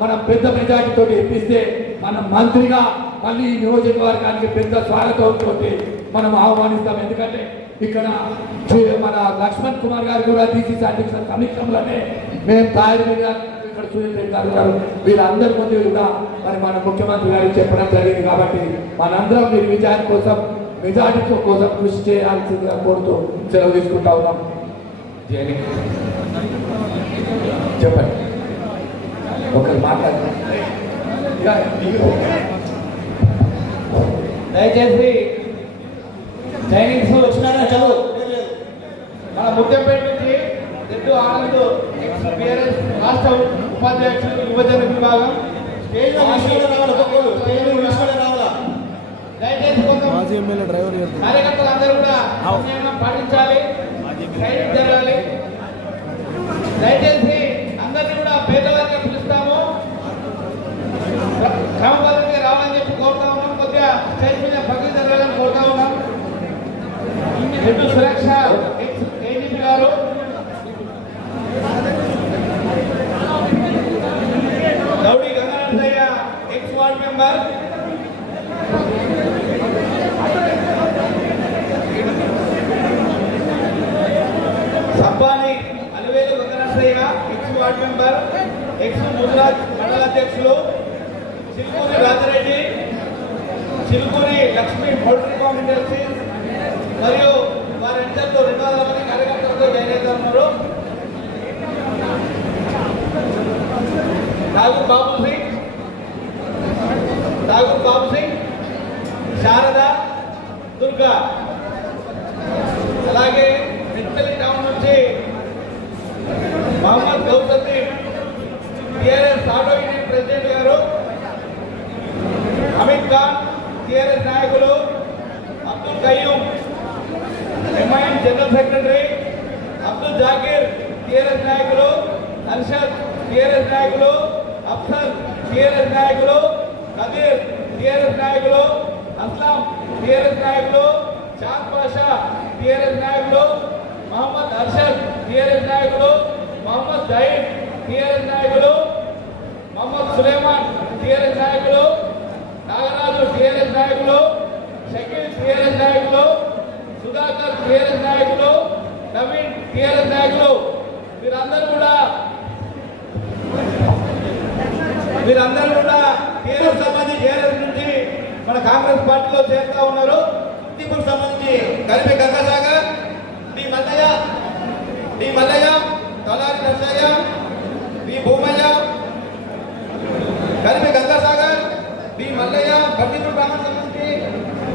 మనం పెద్ద మెజార్టీతో ఇప్పిస్తే మనం మంత్రిగా మళ్ళీ ఈ నియోజకవర్గానికి పెద్ద స్వాగతంతో మనం ఆహ్వానిస్తాం. ఎందుకంటే ఇక్కడ మన లక్ష్మణ్ కుమార్ గారు కూడా DCC అధ్యక్షుల సమీక్షంలోనే మేము తయారు ఇక్కడ సునీల్ రెడ్డి గారు వీళ్ళందరి ముందు కూడా మరి మన ముఖ్యమంత్రి గారికి చెప్పడం జరిగింది. కాబట్టి మనందరం మీరు విజయం కోసం మెజార్టీ కోసం కృషి చేయాల్సిందిగా కోరుతూ సెలవు తీసుకుంటా ఉన్నాం. చెప్పండి ఒకరు మాట్లాడుతున్నారు. దయచేసి చైనీస్ వచ్చినారా చదువు మన ముఖ్యపేట నుంచి రెడ్డి ఆనంద్ ఎక్స్పీరియన్స్ రాష్ట్ర ఉపాధ్యక్షులు యువజన విభాగం దయచేసి కార్యకర్తలు అందరూ కూడా పాటించాలి, సైనిక్ జరగాలి. దయచేసి అందరినీ కూడా పేదవారికి పిలుస్తాము, క్రమపద్ధతిగా రావాలని చెప్పి కోరుతా ఉన్నాం. కొద్దిగా స్టేజ్ మీద భక్తి జరగాలని కోరుతా ఉన్నాం. రెడ్డి సురక్ష ఏజీపీ గారు, Goudi Gangadharaiah ex ward member, Sabbani Aliveli Gangadharaiah ex ward member, ex Gujarat మండల అధ్యక్షులు, Chilukuri Rajareddy, Chilukuri Lakshmi poultry farm industries మరియు వారి ఎంతతో 200 మంది కార్యకర్తలతో జాయిన్ అవుతా ఉన్నారు. ఠాగూర్ బాబు సింగ్, శారద, దుర్గా, అలాగే మిట్పల్లి టౌన్ నుంచి Mohammed Gousuddin TRS auto union president గారు, అమిత్ ఖాన్ టిఆర్ఎస్ నాయకులు, Abdul Qayyum MIM general secretary, Abdul Zakir TRS నాయకులు, అర్షద్ టిఆర్ఎస్ నాయకులు, అఫ్సర్ టిఆర్ఎస్ నాయకులు, కదీర్ టిఆర్ఎస్ నాయకులు, అస్లాం టిఆర్ఎస్ నాయకులు, చాంద్ పాషా టిఆర్ఎస్ నాయకులు, మహమ్మద్ అర్షద్ టిఆర్ఎస్ నాయకులు, మహమ్మద్ జహీద్ టిఆర్ఎస్ నాయకులు, మహమ్మద్ సులేమాన్ టిఆర్ఎస్ నాయకులు, నాగరాజు టిఆర్ఎస్ నాయకులు, షకీల్ టిఆర్ఎస్ నాయకులు, సుధాకర్ టిఆర్ఎస్ నాయకులు, నవీన్ టిఆర్ఎస్ నాయకులు, వీరందరూ కూడా టిఆర్ఎస్ సంబంధించి టిఆర్ఎస్ నుంచి మన కాంగ్రెస్ పార్టీలో చేరుతా ఉన్నారు. ఇప్పుడు సంబంధించి కలిపి గంగాసాగర్, డి మల్లయ్య, తలారి నర్సయ్య, బి భూమయ్య, కలిపి